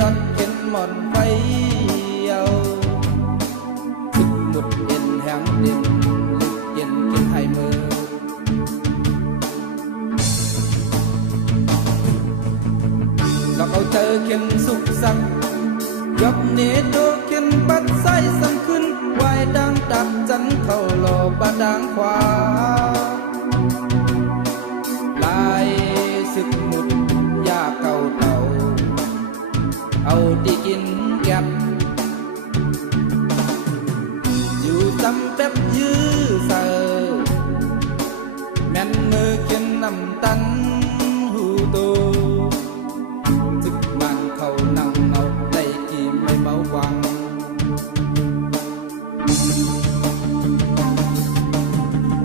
ลอดเข็นหมอนไฟเอาทึกหมุดเย็นแห้งเด่นลึกเย็นเก็นให้มือเราเอาเจอเข็นสุขสักยกเนโดเข็นปัดใส่สังขึ้นวายดังดักจันเข้าหล่อบาดางขวาลายสึกหมุดยาเก่าเต่าเอาที่กินแก็บอยู่จำแป๊บยื้อเสอแม่นมือเข็นนำตันหูโตทึกมันเขานั่งเงาได้กี่ไม่เมาวัง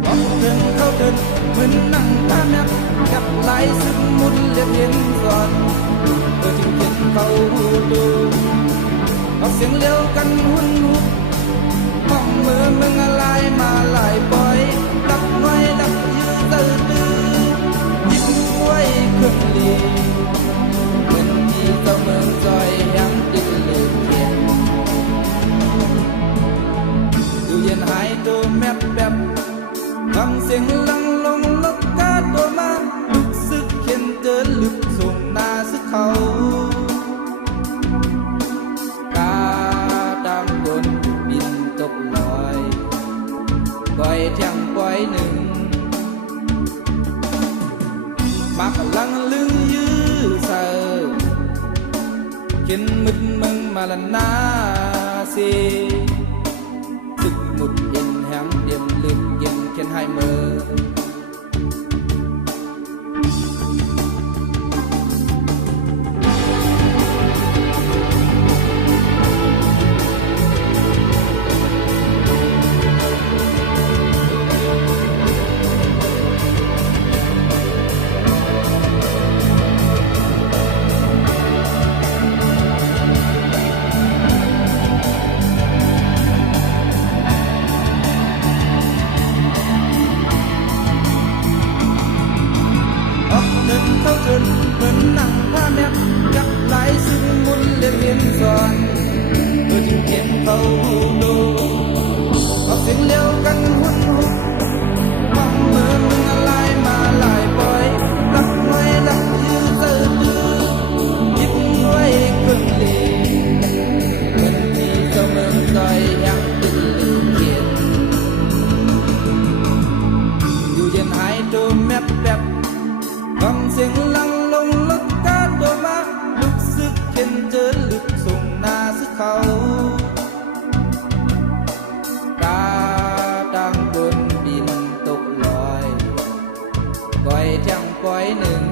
ออกเดินเข้าเดินเหมือนนั่งตาแนบกับไหลซึมมุนเลียบเห็นก่อนจึงเห็นเขาหูดูออกเสียงเลี้ยวกันหุ่นหุบห้องมือมึงอะไรมาหลายปล่อยดักไว้ดักยื้อตื้อตื้อยิบไว้เครื่องลีเหมือนที่เจ้าเมืองจอยยังดินลืมเขียนดูเย็นหายตัวแมบแบบฟังเสียงลังลงลกกาตัวมาลุกซึกเข็นเจอลึกส่งหน้าซึกเขากาดังบนบินตกลอยปล่อยเที่ยงปล่อยหนึ่งมักลังลึงยื้อเสอเข็นมึดมึงมาละนาสีซึกหมุดเย็นแห้งเย็นลึกเย็นเข็นให้มือเข้าเดินเหมือนนั่งผ้าแมบกับไหลซึมมุนเลียบเห็นซ้อนจึงเห็นเขาดูออกเสียงเลี้ยวกันหุ่นหุบมองมือมึงอะไรมาหลายปล่อยรักไว้รักยื้อตื้อตื้อยิบไว้เครื่องลีเหมือนที่เจ้าเมืองจอยยังติดลืมเขียนอยู่เย็นหายตัวแมบแบบฟังเสียงลังลงลกกาตัวมาลุกซึกเข็นเจอลึกส่งหน้าซึกเขากาดังบนบินตกลอยปล่อยเที่ยงปล่อยหนึ่ง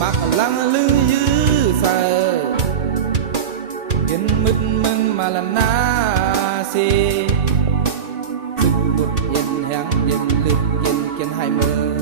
มักลังลือยื้อเสอเห็นมึดมึงมาละนาสีซึกบุดเย็นแห้งเย็นลึกเย็นเขียนให้มือ